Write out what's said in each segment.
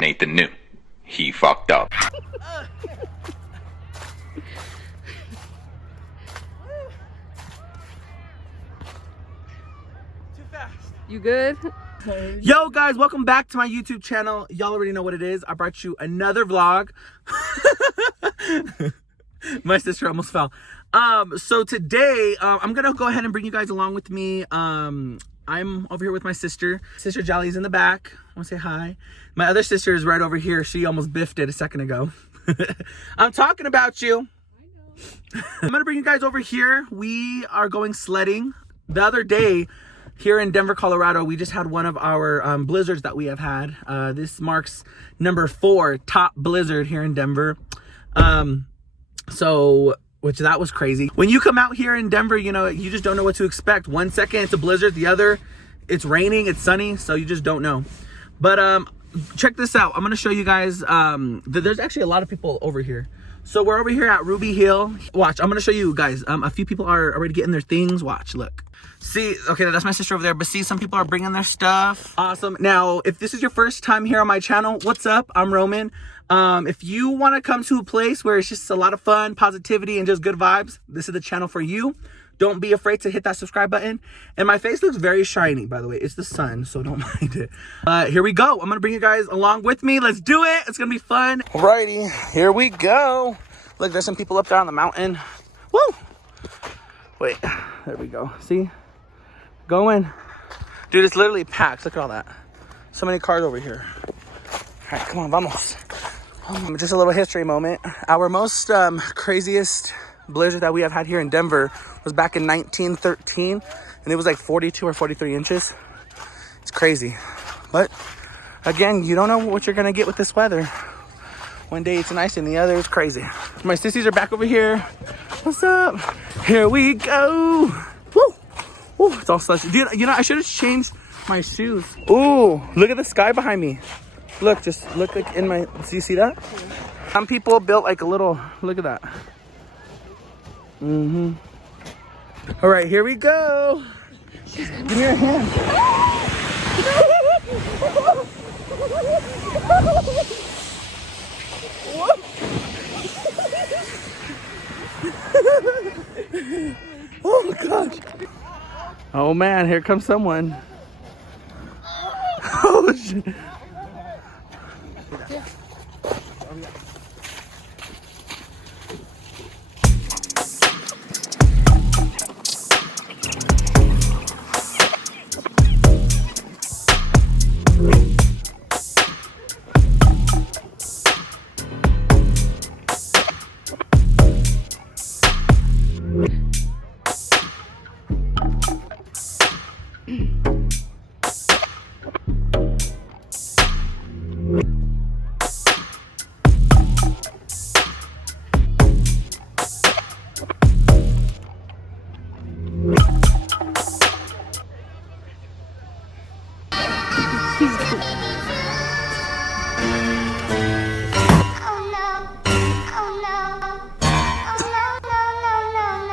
Nathan knew. He fucked up. Too fast. You good? Yo guys, welcome back to my YouTube channel. Y'all already know what it is. I brought you another vlog. My sister almost fell. So today I'm gonna go ahead and bring you guys along with me. I'm over here with my sister. Sister Jolly's in the back. I want to say hi. My other sister is right over here. She almost biffed it a second ago. I'm talking about you. I know. I'm gonna bring you guys over here. We are going sledding. The other day here in Denver, Colorado, we just had one of our blizzards that we have had. This marks number 4 top blizzard here in Denver. Which that was crazy. When you come out here in Denver, you know, you just don't know what to expect. One second it's a blizzard, the other it's raining, it's sunny, so you just don't know. But check this out. I'm gonna show you guys there's actually a lot of people over here. So we're over here at Ruby Hill. Watch, I'm gonna show you guys. A few people are already getting their things. Watch, look. See, okay, that's my sister over there, but see, some people are bringing their stuff. Awesome. Now, if this is your first time here on my channel, what's up? I'm Roman. If you want to come to a place where it's just a lot of fun, positivity, and just good vibes, this is the channel for you. Don't be afraid to hit that subscribe button. And my face looks very shiny, by the way. It's the sun, so don't mind it. Here we go. I'm going to bring you guys along with me. Let's do it. It's going to be fun. Alrighty, here we go. Look, there's some people up there on the mountain. Woo! Wait, there we go. See? Going. Dude, it's literally packed. Look at all that. So many cars over here. All right, come on, vamos. Just a little history moment. Our most craziest blizzard that we have had here in Denver was back in 1913, and it was like 42 or 43 inches. It's crazy. But again, you don't know what you're gonna get with this weather. One day it's nice and the other is crazy. My sissies are back over here. What's up? Here we go. Woo! Ooh, it's all slushy. Dude, you know, I should have changed my shoes. Ooh, look at the sky behind me. Look, just look like in my, do you see that? Some people built like a little, look at that. Mm-hmm. All right, here we go. Give me your hand. Oh my gosh. Oh man, here comes someone. Oh shit.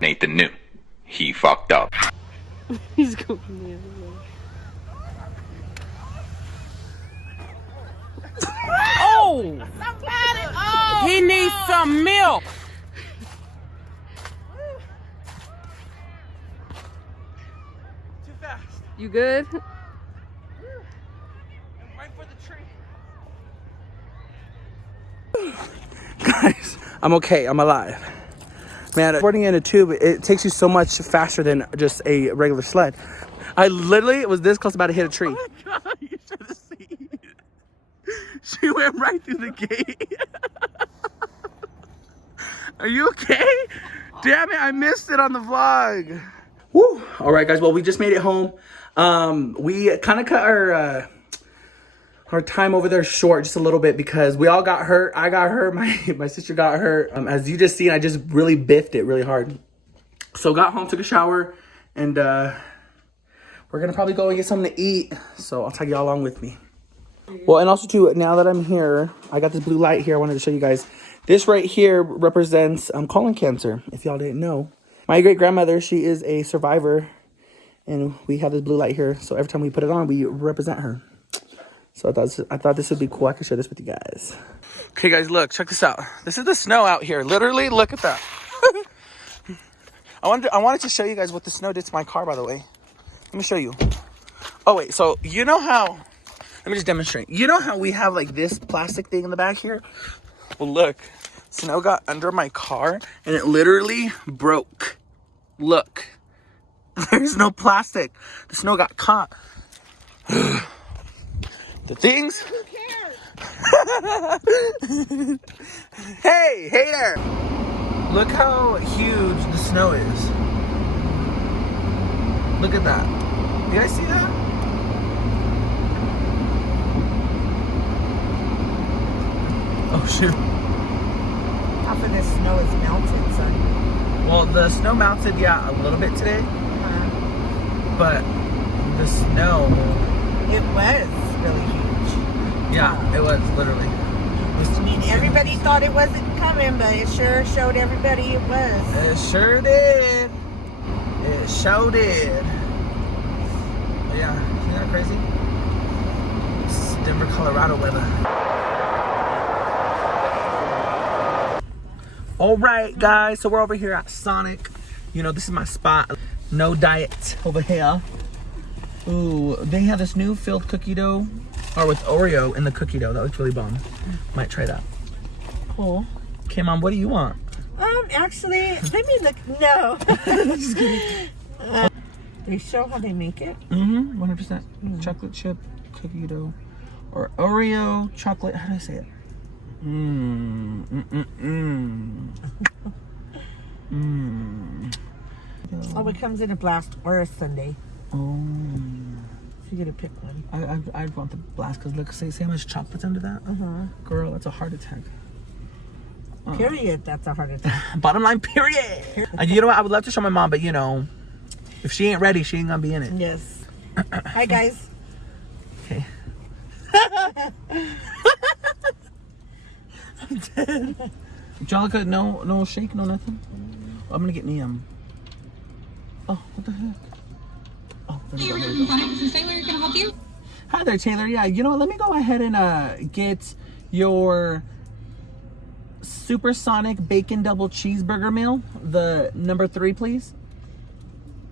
Nathan knew. He fucked up. He's going the other way. Oh! He needs some milk. Too fast. You good? I'm right for the tree. Guys, I'm okay. I'm alive. Man, boarding in a tube, it takes you so much faster than just a regular sled. I literally was this close about to hit a tree. Oh my God, you should have seen. She went right through the gate. Are you okay? Damn it, I missed it on the vlog. Woo. All right, guys, well, we just made it home. We kind of cut our time over there short just a little bit because we all got hurt. I got hurt. My sister got hurt. As you just seen, I just really biffed it really hard. So got home, took a shower, and we're gonna probably go and get something to eat. So I'll tag y'all along with me. Well, and also too, now that I'm here, I got this blue light here. I wanted to show you guys. This right here represents colon cancer. If y'all didn't know, My great grandmother, she is a survivor, and we have this blue light here. So every time we put it on, we represent her. So I thought this would be cool. I could share this with you guys. Okay, guys, look, check this out. This is the snow out here. Literally, look at that. I wanted to show you guys what the snow did to my car, by the way. Let me show you. Oh wait, so you know how? Let me just demonstrate. You know how we have like this plastic thing in the back here? Well, look, snow got under my car and it literally broke. Look, there's no plastic. The snow got caught. The things. Who cares? Hey there! Look how huge the snow is. Look at that. You guys see that? Oh shoot. Half of this snow is melted, son. Well, the snow melted, yeah, a little bit today. But the snow, It was really huge. yeah, it was literally. I mean, everybody thought it wasn't coming, but it sure showed everybody it was. It sure did. It sure did. But yeah, isn't that crazy? It's Denver, Colorado weather. All right, guys, so we're over here at Sonic. You know, this is my spot. No diet over here. Ooh, they have this new filled cookie dough, or with Oreo in the cookie dough. That looks really bomb. Might try that. Cool. Okay, Mom, what do you want? Actually, let me look. No. Just kidding. They show how they make it. 100%. Chocolate chip cookie dough, or Oreo chocolate. How do I say it? Oh, it comes in a blast or a sundae. Oh. So you gotta pick one. I'd want the blast because look, see how much chocolate's under that? Girl, that's a heart attack. Period. That's a heart attack. Bottom line, period. You know what? I would love to show my mom, but you know, if she ain't ready, she ain't gonna be in it. Yes. Hi, guys. Okay. I'm dead. Jolica, no shake, no nothing. I'm gonna get me Oh, what the heck? Oh, there we go. This is Taylor. Can I help you? Hi there, Taylor. Yeah, you know what? Let me go ahead and get your supersonic bacon double cheeseburger meal, the number 3, please.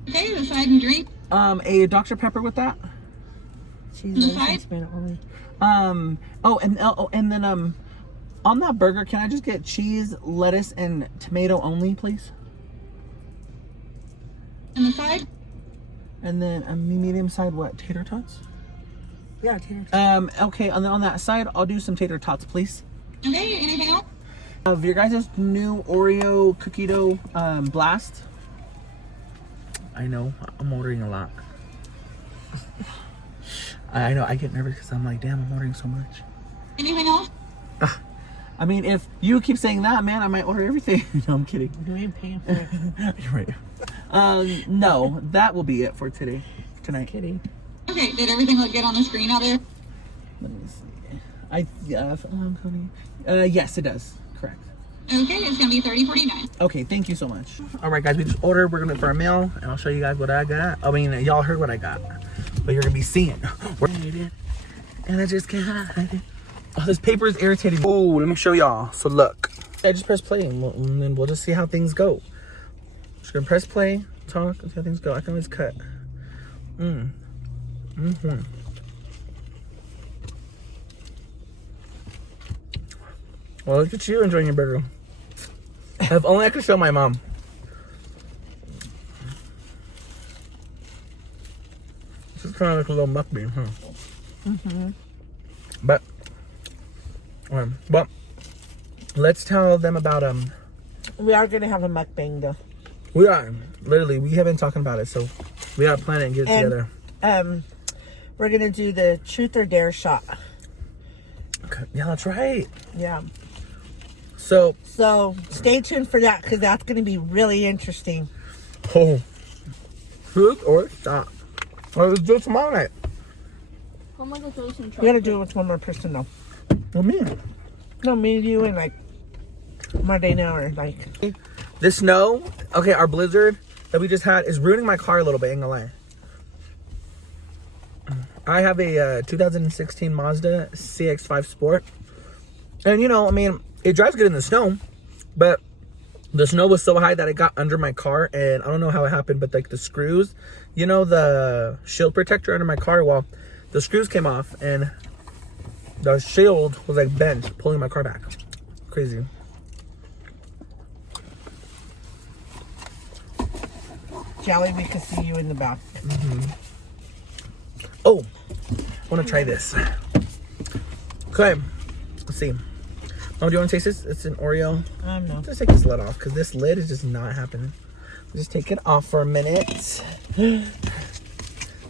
Okay, the side and drink. A Dr. Pepper with that. Cheese Side? tomato only. And then on that burger, can I just get cheese, lettuce, and tomato only, please? And the side? And then a medium side, what? Tater tots? Yeah, tater. Okay, on that side, I'll do some tater tots, please. Okay, anything else? Of your guys' new Oreo cookie dough blast. I know, I'm ordering a lot. I know, I get nervous because I'm like, damn, I'm ordering so much. Anything else? I mean, if you keep saying that, man, I might order everything. No, I'm kidding. You ain't paying for it. You're right. No, that will be it for tonight. Kidding. Okay, did everything look good on the screen out there? Let me see. Yes, it does. Correct. Okay, it's gonna be $30.49. Okay, thank you so much. All right, guys, we just ordered. We're gonna for a meal, and I'll show you guys what I got. I mean, y'all heard what I got, but you're gonna be seeing. And I just can't hide it. Oh, this paper is irritating me. Oh, let me show y'all. So look, I just press play, and then we'll just see how things go. Just gonna press play, talk, and see how things go. I can always cut. Well, look at you enjoying your burger. If only I could show my mom. This is kind of like a little mukbang, huh? But let's tell them about We are gonna have a mukbang though. we are literally we have been talking about it, so we gotta plan it and get it together. We're gonna do the truth or dare shot. Okay. Yeah, that's right. Yeah. So stay tuned for that because that's gonna be really interesting. truth or shot. Well, let's do it tomorrow night. I'm gonna go throw some We gotta do it with one more person though. Well, me. No, me, you, and like Monday now or like. This snow, okay, our blizzard that we just had is ruining my car a little bit, ain't gonna lie. I have a 2016 Mazda CX-5 Sport. And you know, I mean, it drives good in the snow, but the snow was so high that it got under my car, and I don't know how it happened, but like the screws, you know, the shield protector under my car, well, the screws came off and the shield was like bent, pulling my car back. Crazy. Jelly, we could see you in the back. Oh, I want to try this. Okay, let's see. Oh, do you want to taste this? It's an Oreo. No. Just take this lid off because this lid is just not happening. Just take it off for a minute.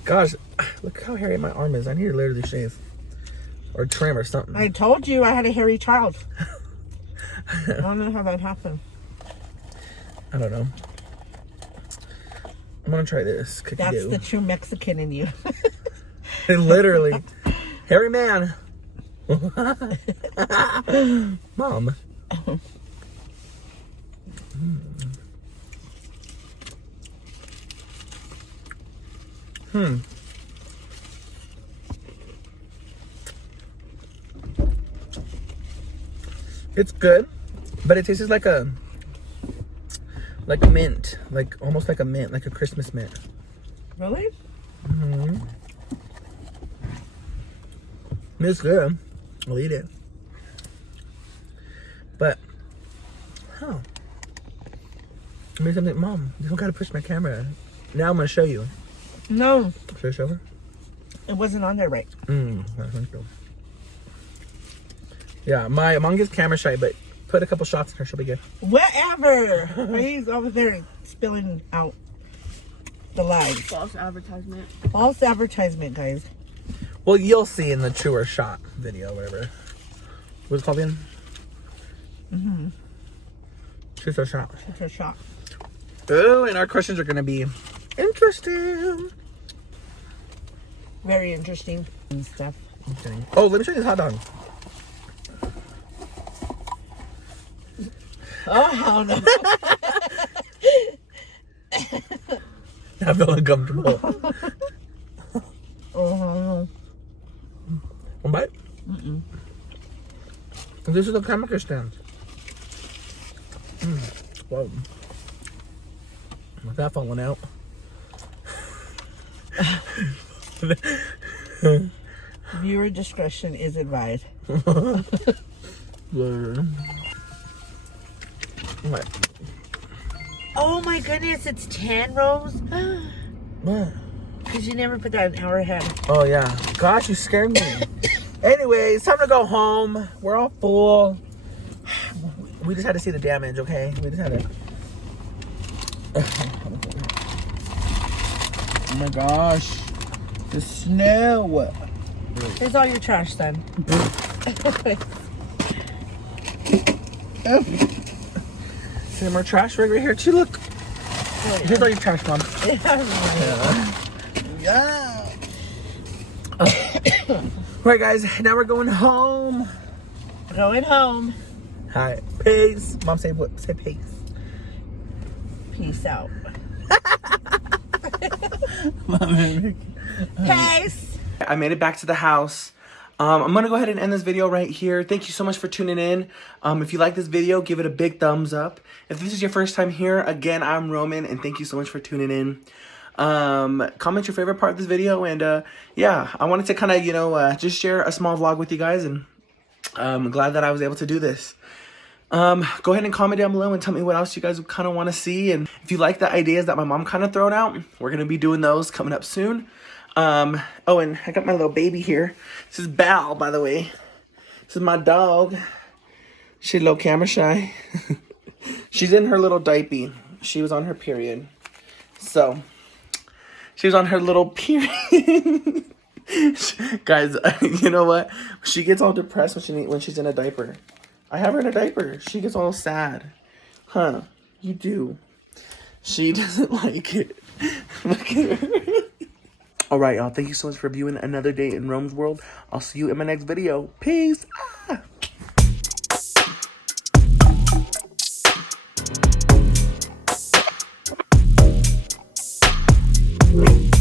Gosh, look how hairy my arm is. I need to literally shave or trim or something. I told you I had a hairy child. I don't know how that happened. I don't know. I'm gonna try this cookie That's dough. the true Mexican in you. Literally, hairy man. Mom. It's good, but it tastes like mint, like almost like a mint, like a Christmas mint. Really? It's good. I'll eat it. But, I made something. Mom, you don't gotta push my camera. Now I'm gonna show you. No, Should I show her? it wasn't on there right. I think so. Yeah, my mom gets camera shy, but put a couple shots in her, she'll be good. Whatever. He's over there spilling out the lies. False advertisement. False advertisement, guys. Well, you'll see in the truer shot video, whatever. What's it called again? Truth or shot. It's a shock. Oh, and our questions are gonna be interesting. Very interesting and stuff. I'm kidding. Oh, let me show you this hot dog. Oh, no. I feel uncomfortable. Oh, One bite? This is the chemical stand. Whoa. With that falling out. viewer discretion is advised. What? Oh my goodness, it's 10 rows? What? Because you never put that in our head. Oh yeah. Gosh, you scared me. Anyway, it's time to go home. We're all full. We just had to see the damage, okay? We just had to. Oh my gosh. The snow. Here's all your trash, son. See more trash right here too. Look. Here's all your trash, Mom. Yeah. Right, guys. Now we're going home. Going home. Hi. Peace. Mom, say what? Say peace. Peace out. Peace. I made it back to the house. I'm gonna go ahead and end this video right here. Thank you so much for tuning in. If you like this video, give it a big thumbs up. If this is your first time here, again, I'm Roman, and thank you so much for tuning in. Comment your favorite part of this video, and yeah, I wanted to kind of, just share a small vlog with you guys, and I'm glad that I was able to do this. Go ahead and comment down below and tell me what else you guys kind of want to see, and if you like the ideas that my mom kind of thrown out, we're gonna be doing those coming up soon. Oh, and I got my little baby here. This is Belle, by the way. This is my dog. She's a little camera shy. She's in her little diaper. She was on her period. So, she was on her little period. Guys, you know what? She gets all depressed when she's in a diaper. I have her in a diaper. She gets all sad. Huh, you do. She doesn't like it. Look at her. Alright, y'all. Thank you so much for viewing another day in Rome's World. I'll see you in my next video. Peace. Ah. Bye.